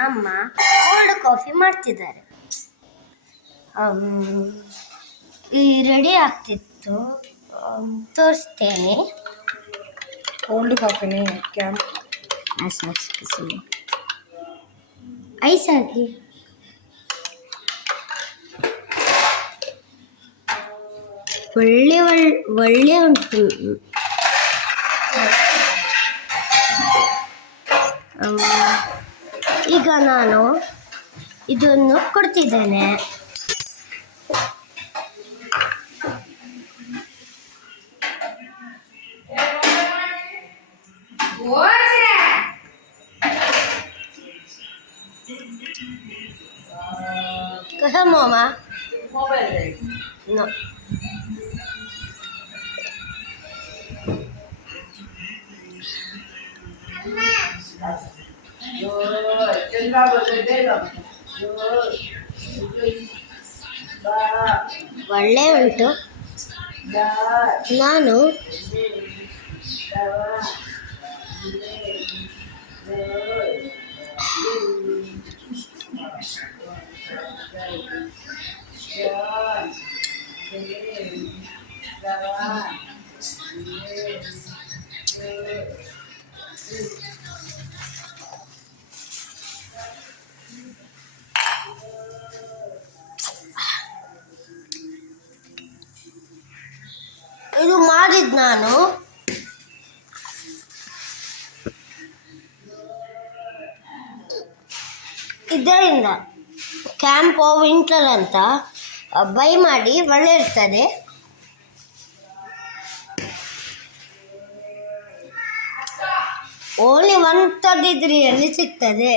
ಅಮ್ಮ cold coffee ಮಾಡ್ತಿದ್ದಾರೆ. ಈ ರೆಡಿ ಆಗ್ತಿತ್ತು, ತೋರಿಸ್ತೇನೆ. ಕೋಲ್ಡ್ ಕಾಫಿನೇ ಕ್ಯಾಂಪ್ ಐಸ್ ಹಾಕಿ. ಒಳ್ಳೆ ಉಂಟು. ಈಗ ನಾನು ಇದನ್ನು ಕೊಡ್ತಿದ್ದೇನೆ. Kaya mama? Mobile. No. ಒಳ್ಳೆ ಉಂಟು. ನಾನು ಇದು ಮಾಡಿದ್ ನಾನು ಇದರಿಂದ ಕ್ಯಾಂಪ್ ವಿಂಟರ್ ಅಂತ ಬೈ ಮಾಡಿ ಒಳ್ಳೆ ಇರ್ತದೆ. ಓನ್ಲಿ 133 ಸಿಗ್ತದೆ.